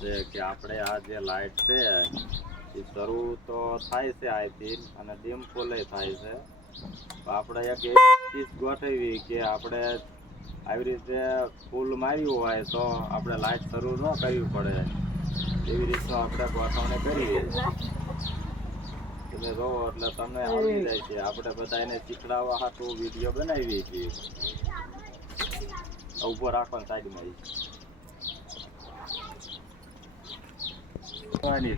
છે કે આપણે આ જે લાઇટ છે એ શરૂ તો થાય છે આઈથી અને ડીમ ફૂલે થાય છે. આપણે એક ચીજ ગોઠવી કે આપણે આવી રીતે ફૂલ માર્યું હોય તો આપણે લાઇટ શરૂ ન કરવી પડે, એવી રીતનું આપણે ગોઠવણી કરીએ. તમે જોવો એટલે તમને આવડી જાય છે. આપણે બધા એને શીખડાવવા હાટું વિડીયો બનાવીએ છીએ. ઉભો રાખો સાઈડમાં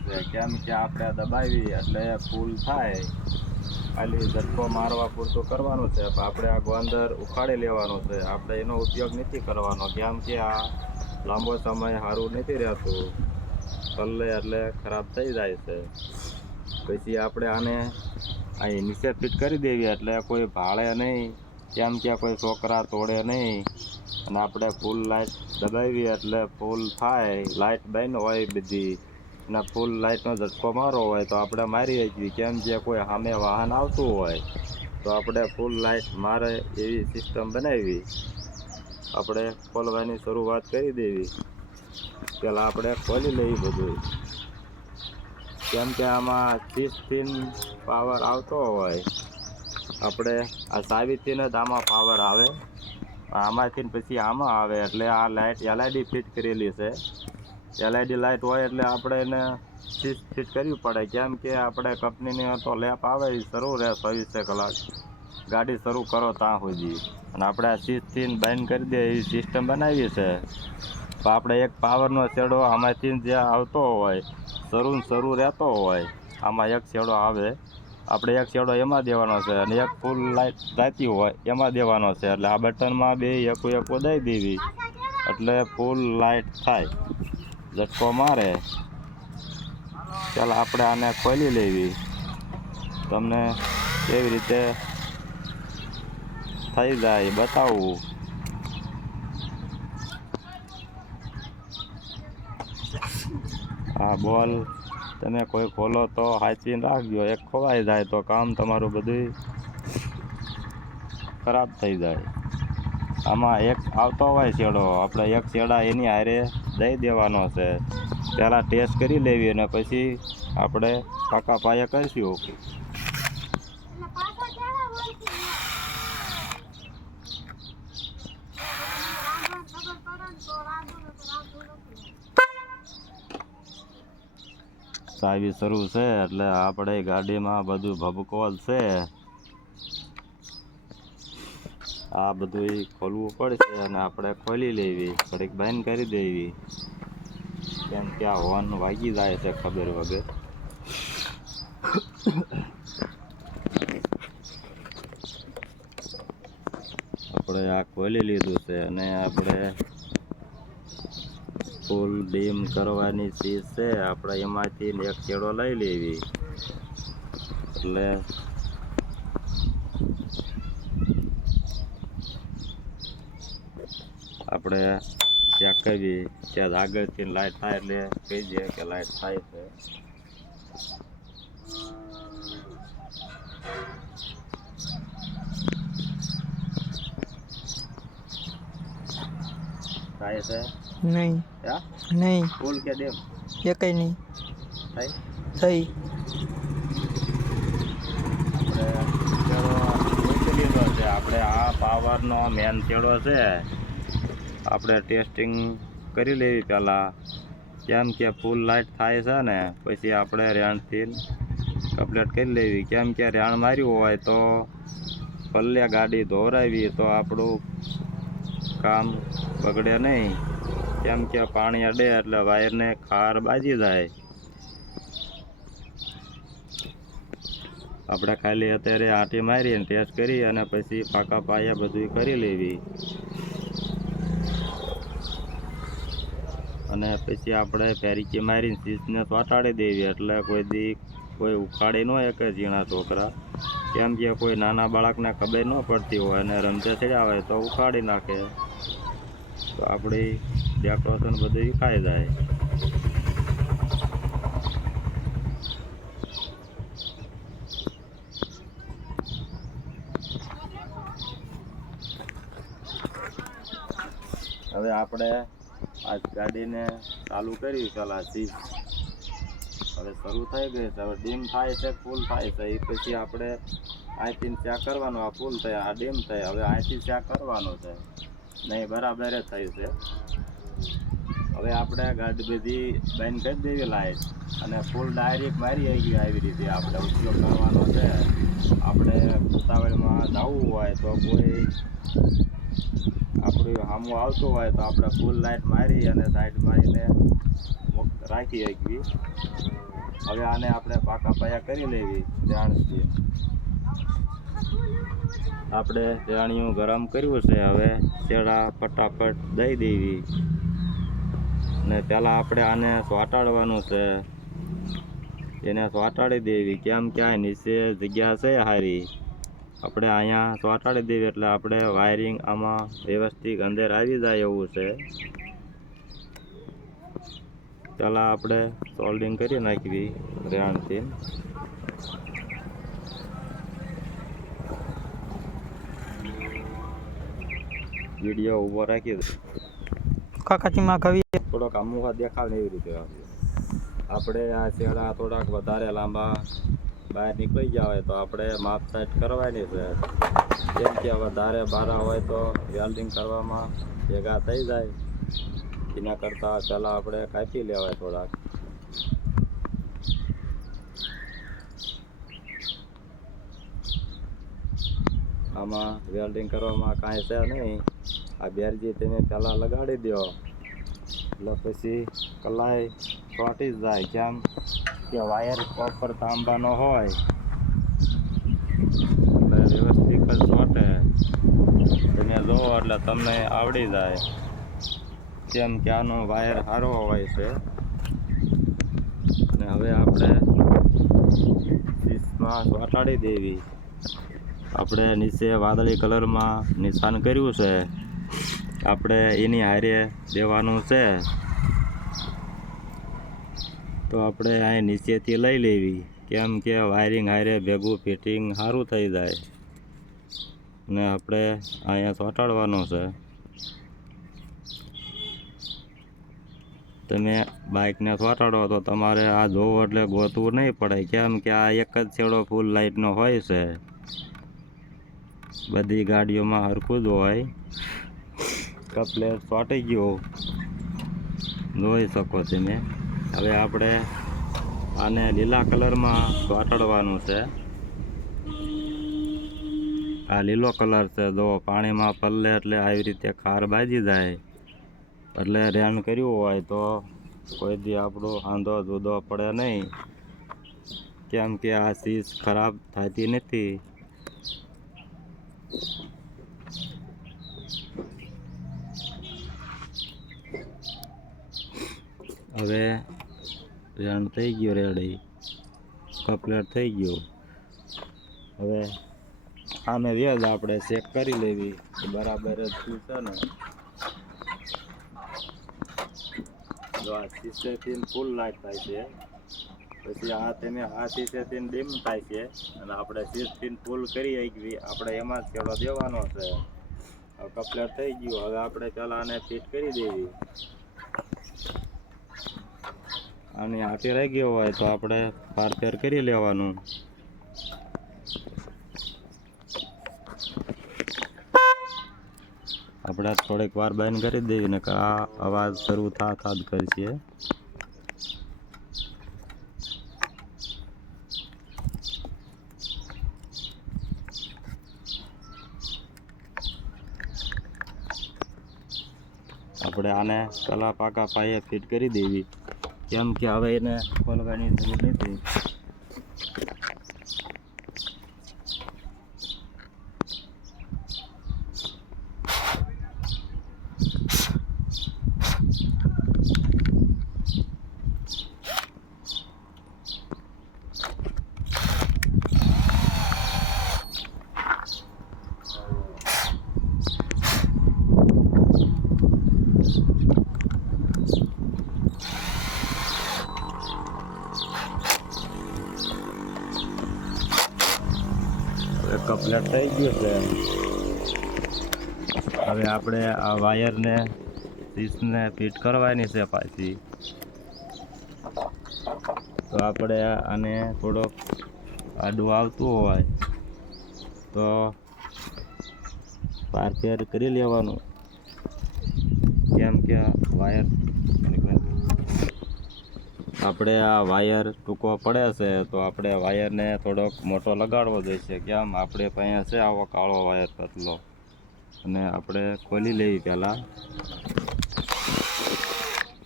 છે, કેમ કે આપણે દબાવી એટલે ફૂલ થાય. ખાલી ઝટકો મારવા પૂરતું કરવાનું છે, પણ આપણે આ ગોંદર ઉખાડી લેવાનું છે. આપણે એનો ઉપયોગ નથી કરવાનો, કેમ કે આ લાંબો સમય સારું નથી રહેતું, પલ્લે એટલે ખરાબ થઈ જાય છે. પછી આપણે આને અહીં નીચે ફિટ કરી દેવી એટલે કોઈ ભાળે નહીં, કેમ કે કોઈ છોકરા તોડે નહીં. અને આપણે ફૂલ લાઇટ દબાવી એટલે ફૂલ થાય. લાઇટ બંધ હોય બધી અને ફૂલ લાઇટનો ઝટકો મારો હોય તો આપણે મારી શકીએ, કેમ કે કોઈ સામે વાહન આવતું હોય તો આપણે ફૂલ લાઇટ મારે એવી સિસ્ટમ બનાવી. આપણે ખોલવાની શરૂઆત કરી દેવી. પહેલાં આપણે ખોલી લઈએ બધું, કેમ કે આમાં 30 પિન પાવર આવતો હોય. આપણે આ ચાવીથી જ આમાં પાવર આવે, આમાંથી પછી આમાં આવે. એટલે આ લાઇટ એલઈડી ફિટ કરેલી છે. એલઈડી લાઇટ હોય એટલે આપણે એને ફિટ કરવી પડે, કેમ કે આપણે કંપનીની તો લેપ આવે એ શરૂ રહે 24 કલાક, ગાડી શરૂ કરો ત્યાં સુધી. અને આપણે આ સ્વિચથી બંધ કરી દે એવી સિસ્ટમ બનાવી છે. તો આપણે એક પાવરનો છેડો આમાંથી જે આવતો હોય, શરૂ રહેતો હોય, આમાં એક છેડો આવે. આપણે એક છેડો એમાં દેવાનો છે અને એક ફૂલ લાઇટ થતી હોય એમાં દેવાનો છે. એટલે આ બટનમાં બે એકો દઈ દેવી એટલે ફૂલ લાઇટ થાય. ઝટકો મારે. ચાલો આપણે આને ખોલી લેવી, તમને કેવી રીતે થઈ જાય બતાવું. આ બોલ તમે કોઈ ખોલો તો સાચવીને રાખજો, એક ખોવાઈ જાય તો કામ તમારું બધું ખરાબ થઈ જાય. આમાં એક આવતો હોય છેડો, આપણે એક છેડા એની હારે દઈ દેવાનો છે. પહેલાં ટેસ્ટ કરી લેવી અને પછી આપણે પાકા પાયે કરીશું. ચાવી શરૂ છે એટલે આપણે ગાડીમાં બધું ભભકોલ છે. આ બધું ખોલવું પડશે અને આપણે ખોલી લેવી, ઘડીક બંધ કરી દેવી, કેમ કે આ હોર્ન વાગી જાય છે ખબર વગર. આપણે આ ખોલી લીધું છે અને આપણે ફૂલ ડીમ કરવાની ચીજ છે. આપણે એમાંથી એક છેડો લઈ લેવી એટલે આપણે ચેક કરવી. ત્યાં આગળથી લાઇટ થાય એટલે કહી દે કે લાઇટ થાય છે. થાય છે નહીં, નહીં ફૂલ કે ડીમ એકઈ નહીં થાય થઈ. આપણે આ પાવરનો મેન છેડો છે. આપણે ટેસ્ટિંગ કરી લેવી પહેલાં, કેમ કે ફૂલ લાઇટ થાય છે ને પછી આપણે રેણથી કમ્પ્લીટ કરી લેવી. કેમ કે રેણ માર્યું હોય તો પલ્લે ગાડી દોરાવી તો આપણું કામ બગડે નહીં, કેમ કે પાણી અડે એટલે વાયરને ખાર બાજી જાય. આપણે ખાલી અત્યારે આંટી મારી અને ટેસ્ટ કરી અને પછી પાકા પાયા બધું કરી લેવી. અને પછી આપણે ફેરીકી મારીને ચીજને ચોંટાડી દેવી એટલે કોઈ ઉખાડી ન શકે ઝીણા છોકરા, કેમ કે કોઈ નાના બાળકને ખબર ન પડતી હોય અને રમતે ચડ્યા હોય તો ઉખાડી નાખે, તો આપણી ડેકોરેશન બધું વિખાઈ જાય. હવે આપણે આ ગાડીને ચાલુ કરી પેલા સીટ હવે શરૂ થઈ ગઈ છે. હવે ડીમ થાય છે, ફૂલ થાય છે. એ પછી આપણે અહીંથી ચેક કરવાનું, આ ફૂલ થાય, આ ડીમ થાય. હવે અહીંથી ચેક કરવાનું છે, નહીં બરાબર જ થઈ છે. હવે આપણે ગાડી બધી બંધ કરી દેવી લાઈટ, અને ફૂલ ડાયરેક્ટ મારી આવી આવી રીતે આપણે ઉપયોગ કરવાનો છે. આપણે ઉતાવળમાં જવું હોય તો કોઈ આપણું સામું આવતું હોય તો આપણે ફૂલ લાઈટ મારી અને સાઈડમાં એને રાખી શકીએ. હવે આને આપણે પાકા પાયા કરી લેવી ધ્યાનથી. આપણે જાણિયું ગરમ કર્યું છે. હવે ચેડા ફટાફટ દઈ દેવી, ને પહેલાં આપણે આને ચોંટાડવાનું છે. એને ચોંટાડી દેવી, કેમ કે આ નીચે જગ્યા છે સારી, આપણે અહીંયા ચોંટાડી દેવી એટલે આપણે વાયરિંગ આમાં વ્યવસ્થિત અંદર આવી જાય એવું છે. પહેલાં આપણે સોલ્ડિંગ કરી નાખવી રેણથી. વિડીયો ઊભો રાખી દો. કાકાચીમાં કવિ થોડોક અમુક દેખાવ ને એવી રીતે આપણે આ ચેડા થોડાક વધારે લાંબા બહાર નીકળી ગયા હોય તો આપણે માપ સાઈડ કરવાની છે. કેમ કે વધારે બારા હોય તો વેલ્ડિંગ કરવામાં ભેગા થઈ જાય. એના કરતાં પહેલાં આપણે કાપી લેવાય થોડાક. આમાં વેલ્ડિંગ કરવામાં કાંઈ છે નહીં. આ બેરજી તમે પહેલાં લગાડી દો એટલે પછી કલાઈ ચોંટી જાય. કેમ કે વાયર પ્રોપર તાંબાનો હોય એટલે વ્યવસ્થિત જ ચોંટે. તમે જોવો એટલે તમને આવડી જાય. કેમ કે આનો વાયર સારો હોય છે. અને હવે આપણે શીશમાં ચોંટાડી દેવી. આપણે નીચે વાદળી કલરમાં નિશાન કર્યું છે, આપણે એની હારે દેવાનું છે. તો આપણે અહીં નીચેથી લઈ લેવી, કેમ કે વાયરિંગ હારે ભેગું ફિટિંગ સારું થઈ જાય. ને આપણે અહીંયા ચોંટાડવાનું છે. તમે બાઇકને ચોંટાડો તો તમારે આ જોવું એટલે ગોતવું નહીં પડે. કેમ કે આ એક જ છેડો ફૂલ લાઇટનો હોય છે. બધી ગાડીઓમાં હરખું જ હોય. કપલેટ ચોંટી ગયો જોઈ શકો તમે. હવે આપણે આને લીલા કલરમાં ચોંટાડવાનું છે. આ લીલો કલર છે, જો પાણીમાં પલ્લે એટલે આવી રીતે ખાર બાજી જાય. એટલે રેણ કર્યું હોય તો કોઈ દી આપણો આંધો જુદો પડે નહીં. કેમ કે આ ચીજ ખરાબ થતી નથી. હવે રેણ થઈ ગયો રેડી, કપલેટ થઈ ગયું. હવે આને વ્યાજ આપણે ચેક કરી લેવી બરાબર જ થયું છે ને. જો આ શીશેથી ફૂલ લાઇટ થાય છે, પછી આ તમે આ શીશેથી ડીમ થાય છે, અને આપણે શીશથી ફૂલ કરી આવી આપણે એમાં જ છેડો દેવાનો છે. હવે કપલેટ થઈ ગયું. હવે આપણે પહેલાં આને ફિટ કરી દેવી. આની હાથી રહી ગયો હોય તો આપણે ફારફેર કરી લેવાનું. આપણે થોડીક વાર બંધ કરી દેવી ને કે આ અવાજ શરૂ થા જ કરશે. આપણે આને કલા પાકા પાયે ફિટ કરી દેવી. કેમ કે હવે એને ખોલવાની જરૂર નથી. કપલેટ થઈ ગયું છે. હવે આપણે આ વાયરને શીશને ફિટ કરવાની છે પાછી. તો આપણે આને થોડોક આડું આવતું હોય તો પારફેર કરી લેવાનું, કેમ કે વાયર આપણે આ વાયર ટૂંકો પડે છે તો આપણે વાયરને થોડોક મોટો લગાડવો જોઈશે. કેમ આપણે અહીંયા છે આવો કાળો વાયર પતલો, અને આપણે ખોલી લેવી, પહેલાં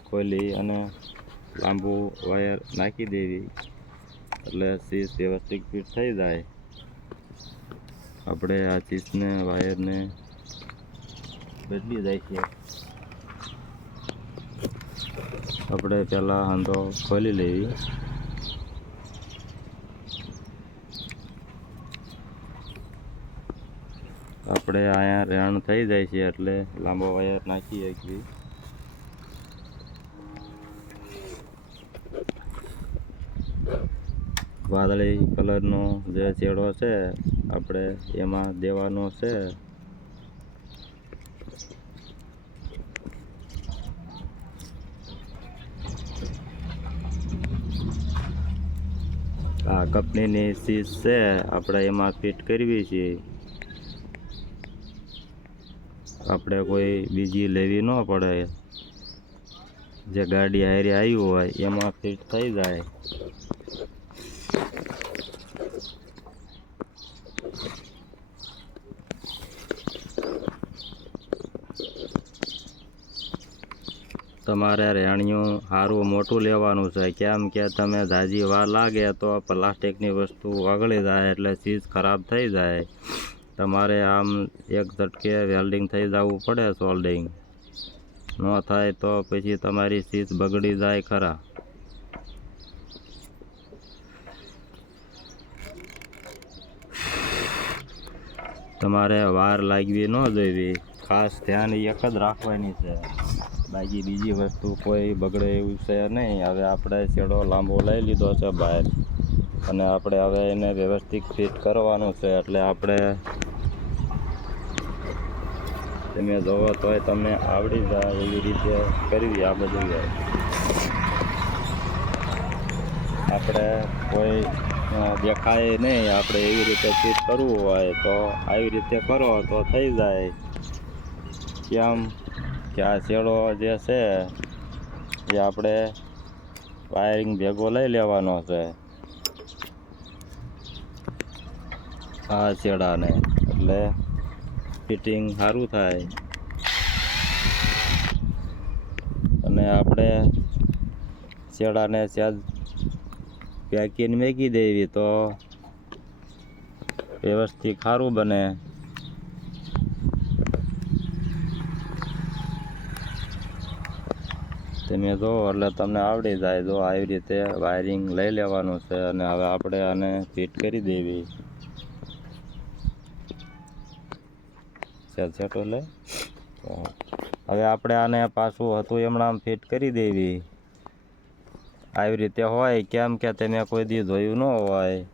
ખોલી અને લાંબુ વાયર નાખી દેવી એટલે શીશ વ્યવસ્થિત ફિટ થઈ જાય. આપણે આ શીશને વાયરને બદલી જાય છે. આપણે પહેલાં હાંધો ખોલી લેવી. આપણે અહીંયા રેણ થઈ જાય છે એટલે લાંબો વાયર નાખી શકીએ. વાદળી કલરનો જે છેડો છે આપણે એમાં દેવાનો છે. આ કંપનીની શીશ છે આપણે એમાં ફિટ કરવી છે. આપણે કોઈ બીજી લેવી ન પડે, જે ગાડી હારે આવી હોય એમાં ફિટ થઈ જાય. તમારે રેણિયું સારું મોટું લેવાનું છે, કેમ કે તમે ઝાઝી વાર લાગે તો પ્લાસ્ટિકની વસ્તુ ઓગળી જાય એટલે શીશ ખરાબ થઈ જાય. તમારે આમ એક ઝટકે વેલ્ડિંગ થઈ જવું પડે. સોલ્ડિંગ ન થાય તો પછી તમારી શીશ બગડી જાય ખરા. તમારે વાર લાગવી ન જોઈવી, ખાસ ધ્યાન એક જ રાખવાની છે. બાકી બીજી વસ્તુ કોઈ બગડે એવું છે નહીં. હવે આપણે છેડો લાંબો લઈ લીધો છે બહાર, અને આપણે હવે એને વ્યવસ્થિત ફિટ કરવાનું છે. એટલે આપણે તમે જોવો તોય તમને આવડી જાય એવી રીતે કરવી. આ બધું આપણે કોઈ દેખાય નહીં, આપણે એવી રીતે ફિટ કરવું હોય તો આવી રીતે કરો તો થઈ જાય. કેમ કે આ છેડો જે છે એ આપણે વાયરિંગ ભેગો લઈ લેવાનો છે આ છેડાને, એટલે ફિટિંગ સારું થાય. અને આપણે છેડાને સહેજ પેકીને મેકી દેવી તો વ્યવસ્થિત સારું બને. તમે જો એટલે તમને આવડી જાય. જો આવી રીતે વાયરિંગ લઈ લેવાનું છે, અને હવે આપણે આને ફિટ કરી દેવી. સેટો લે. હવે આપણે આને પાછું હતું હમણાં ફિટ કરી દેવી. આવી રીતે હોય, કેમ કે તમે કોઈ દી જોયું ન હોય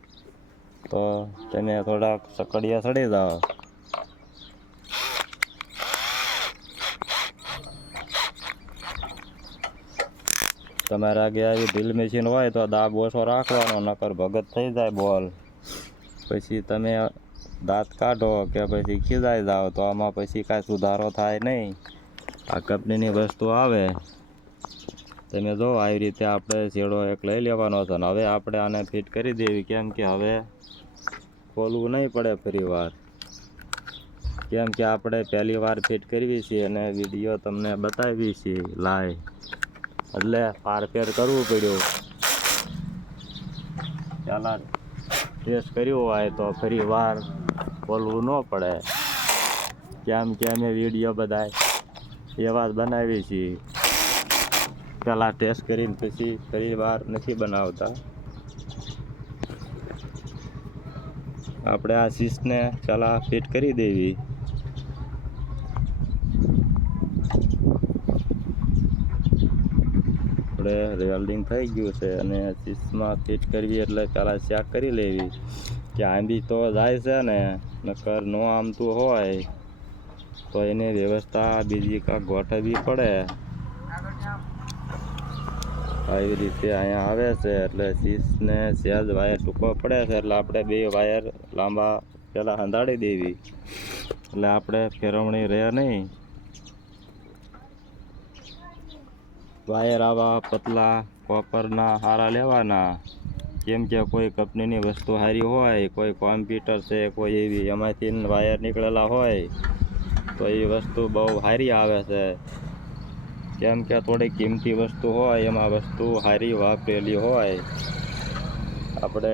તો તમે થોડાક સકડિયા ચડી જાઓ. તમારે આગે આવી ડ્રીલ મશીન હોય તો દાબ ઓછો રાખવાનો, નકર ભગત થઈ જાય બોલ. પછી તમે દાંત કાઢો કે પછી ખીજાઈ જાઓ તો આમાં પછી કાંઈ સુધારો થાય નહીં. આ કંપનીની વસ્તુ આવે. તમે જો આવી રીતે આપણે છેડો એક લઈ લેવાનો છે, ને હવે આપણે આને ફિટ કરી દેવી. કેમ કે હવે ખોલવું નહીં પડે ફરી વાર, કેમ કે આપણે પહેલી વાર ફિટ કરવી છે અને વિડીયો તમને બતાવી છે લાઈવ, એટલે ફારફેર કરવું પડ્યું. પહેલાં ટેસ્ટ કર્યું હોય તો ફરી વાર ખોલવું ન પડે, કેમ કે અમે વિડીયો બધા એવા જ બનાવી છીએ. પહેલાં ટેસ્ટ કરીને પછી ફરી વાર નથી બનાવતા. આપણે આ શીશને પહેલાં ફિટ કરી દેવી. આપણે વેલ્ડિંગ થઈ ગયું છે અને શીશમાં ફિટ કરવી એટલે પહેલાં ચેક કરી લેવી કે આંબી તો જાય છે ને, નકર નો આમતું હોય તો એની વ્યવસ્થા બીજી કાંઈક ગોઠવવી પડે. આવી રીતે અહીંયા આવે છે એટલે શીશને સહેજ વાયર ટૂંકો પડે છે એટલે આપણે બે વાયર લાંબા પહેલાં હંધાડી દેવી એટલે આપણે ફેરવણી રહે નહીં. વાયર આવા પતલા કોપરના સારા લેવાના, કેમ કે કોઈ કંપનીની વસ્તુ સારી હોય, કોઈ કોમ્પ્યુટર છે કોઈ એવી એમાંથી વાયર નીકળેલા હોય તો એ વસ્તુ બહુ સારી આવે છે. કેમ કે થોડી કિંમતી વસ્તુ હોય એમાં વસ્તુ સારી વાપરેલી હોય, આપણે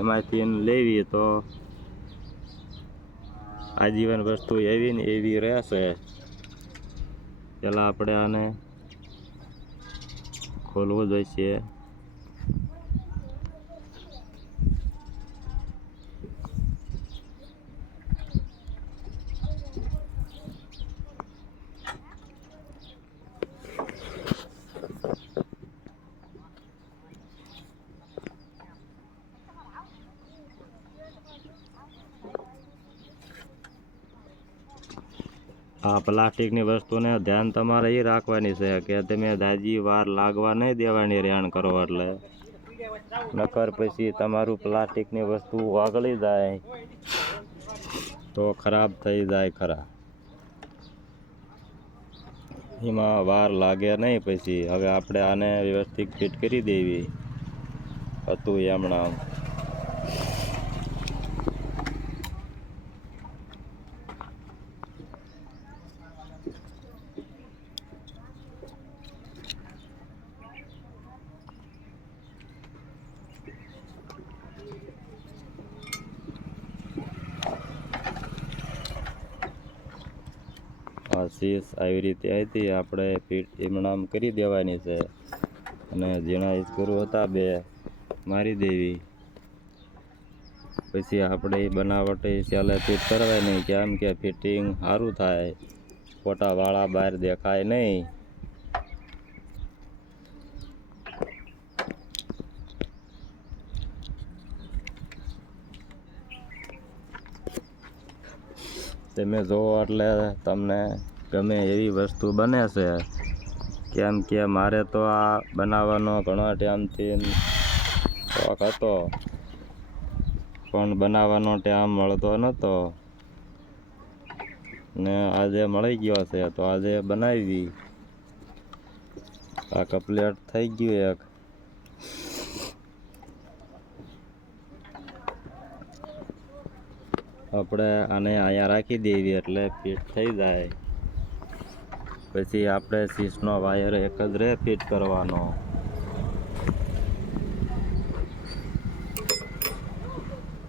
એમાંથી લેવી તો આજીવન વસ્તુ એવી ને એવી રહેશે. પહેલાં આપણે આને ખોલવું જોઈશે. આ પ્લાસ્ટિકની વસ્તુને ધ્યાન તમારે એ રાખવાની છે કે તમે દાજી વાર લાગવા નહીં દેવાની રેણ કરો, એટલે નકર પછી તમારું પ્લાસ્ટિકની વસ્તુ વાગળી જાય તો ખરાબ થઈ જાય ખરા. એમાં વાર લાગે નહીં પછી. હવે આપણે આને વ્યવસ્થિત ફિટ કરી દેવી હતું એમણા. આ શીશ આવી રીતે હતી આપણે ફીટ એમણામ કરી દેવાની છે અને ઝીણા સ્ક્રૂ હતા બે મારી દેવી. પછી આપણે બનાવટ ચાલે ફિટ કરવાની, કેમ કે ફિટિંગ સારું થાય, ખોટા વાળા બહાર દેખાય નહીં. તમે જોવો એટલે તમને ગમે એવી વસ્તુ બને છે. કેમ કે મારે તો આ બનાવવાનો ઘણો ટાઈમથી શોખ હતો પણ બનાવવાનો ટાઈમ મળતો નહોતો ને આજે મળી ગયો છે તો આજે બનાવી. આ કમ્પ્લીટ થઈ ગયું એક. આપણે આને અહીંયા રાખી દેવી એટલે ફિટ થઈ જાય. પછી આપણે શીશનો વાયર એક જ રહે ફિટ કરવાનો.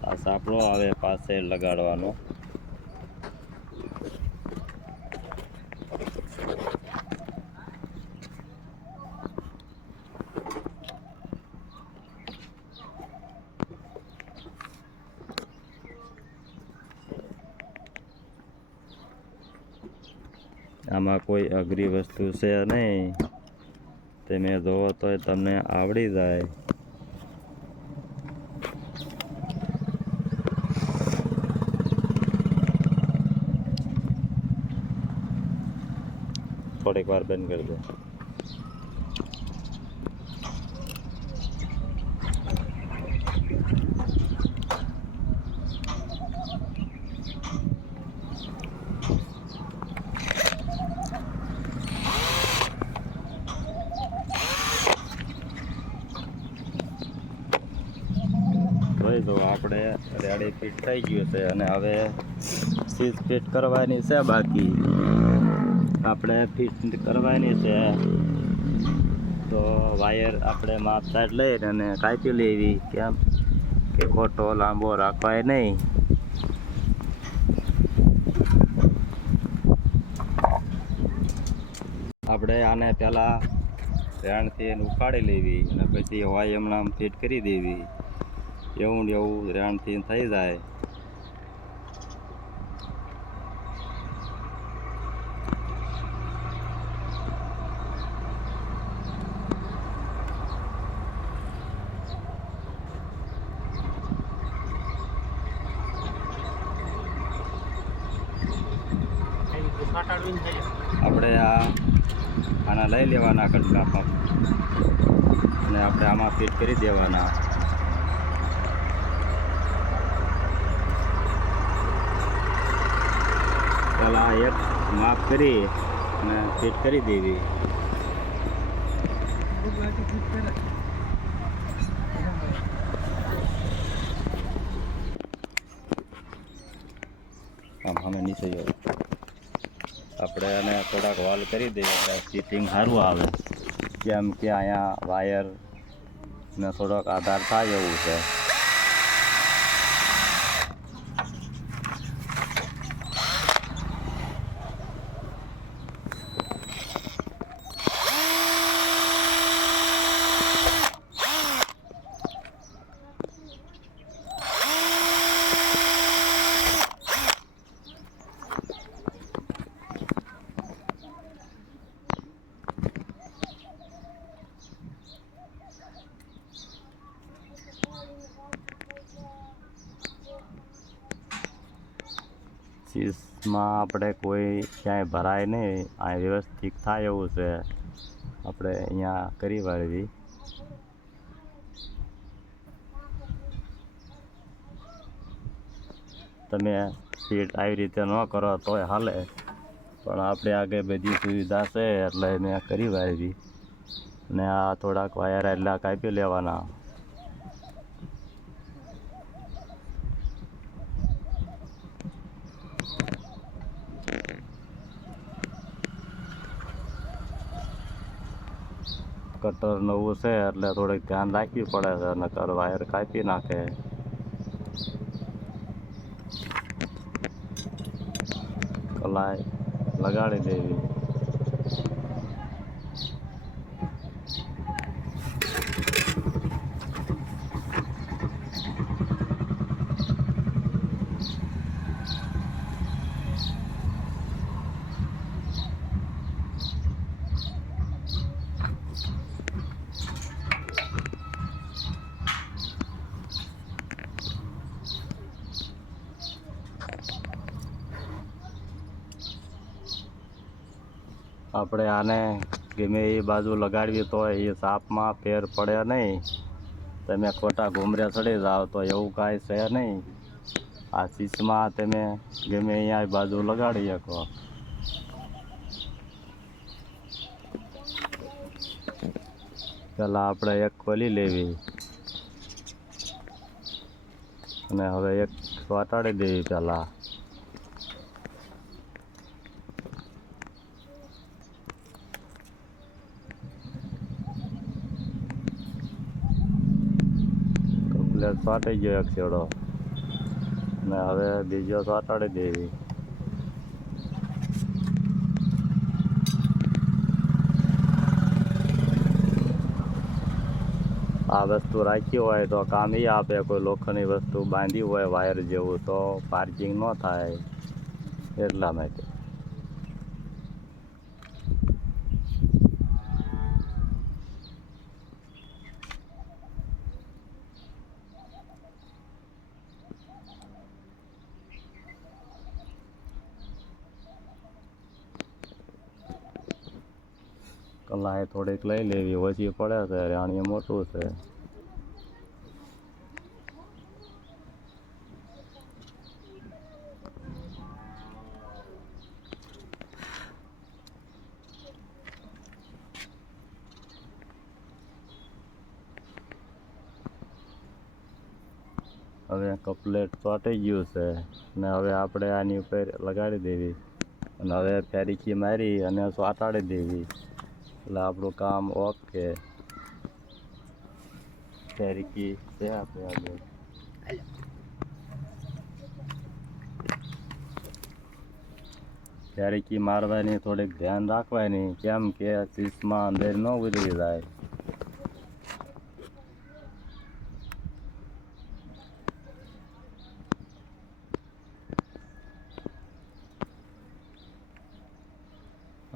આ સાંકળો આવે પાસે લગાડવાનો. આમાં કોઈ અઘરી વસ્તુ છે નહીં, તમે જોવો તો તમને આવડી જાય. થોડીક વાર બંધ કરી દો. તો આપણે રેડી ફિટ થઈ ગયું છે અને હવે શીશ ફિટ કરવાની છે. બાકી આપણે ફિટ કરવાની છે તો વાયર આપણે માપ સાઈડ લઈને અને કાપી લેવી, કેમ કે ખોટો લાંબો રાખવાય નહીં. આપણે આને પહેલાં રેણથી ઉપાડી લેવી અને પછી હોય એમણામ ફિટ કરી દેવી. એવું ને એવું રેણથી થઈ જાય. આપણે આના લઈ લેવાના કટકા પંપ અને આપણે આમાં ફિટ કરી દેવાના. પહેલાં એક માપ કરી અને ફિટ કરી દેવી. અમે નીચે આપણે એને થોડાક વાલ કરી દઈએ એટલે ફિટિંગ સારું આવે, કેમ કે અહીંયા વાયર ને થોડોક આધાર થાય એવું છે. ચીઝમાં આપણે કોઈ ક્યાંય ભરાય નહીં, આ વ્યવસ્થિત થાય એવું છે. આપણે અહીંયા કરી વાળવી. તમે ફીટ આવી રીતે ન કરો તોય હાલે, પણ આપણે આગળ બધી સુવિધા છે એટલે મેં કરી વાળવી. ને આ થોડાક વાયર એટલા કાપી લેવાના. કટર નવું છે એટલે થોડીક ધ્યાન રાખવી પડે છે, નકર વાયર કાપી નાખે. કલાઈ લગાડી દેવી. આપણે આને ગમે એ બાજુ લગાડવી તો એ સાપમાં ફેર પડે નહીં. તમે ખોટા ઘૂમરે ચડી જાઓ તો એવું કાંઈ છે નહીં. આ ચીસમાં તમે ગમે અહીંયા બાજુ લગાડી શકો. પહેલાં આપણે એક ખોલી લેવી અને હવે એક ચોંટાડી દેવી. પહેલાં કમ્પ્લેટ ચોંટી ગયો એક છેડો અને હવે બીજો ચોંટાડી દેવી. આ વસ્તુ રાખી હોય તો કામ એ આપે. કોઈ લોખંડની વસ્તુ બાંધી હોય વાયર જેવું તો પાર્કિંગ ન થાય એટલા માટે. કલાએ થોડીક લઈ લેવી, ઓછી પડે છે. રાણીએ મોટું છે. હવે કપલેટ ચોંટી ગયું છે ને હવે આપણે આની ઉપર લગાડી દેવી અને હવે ફેરીકી મારી અને ચોંટાડી દેવી એટલે આપણું કામ ઓકે. ફેરીકી છે આપણે આગળ. ફેરીકી મારવાની થોડીક ધ્યાન રાખવાની, કેમ કે ચીસમાં અંદર ન ઉતરી જાય.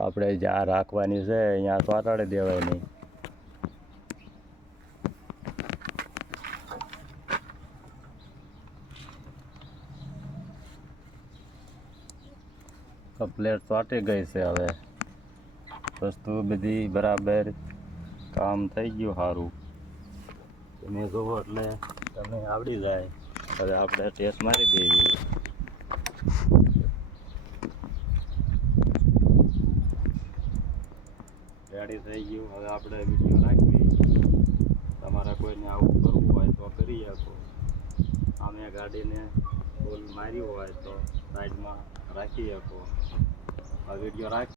આપણે જ્યાં રાખવાની છે અહીંયા ચોંટાડી દેવાની. પ્લેટ ચોંટી ગઈ છે. હવે વસ્તુ બધી બરાબર કામ થઈ ગયું સારું. તમે જોવો એટલે તમને આવડી જાય. હવે આપણે ટેસ્ટ મારી દેવી. રેડી થઈ ગયું. હવે આપણે વિડીયો નાખવી. તમારે કોઈને આવું કરવું હોય તો કરી શકો. અમે ગાડીને ફૂલ માર્યું હોય તો સાઈડમાં રાખી શકો. આ વિડીયો રાખ.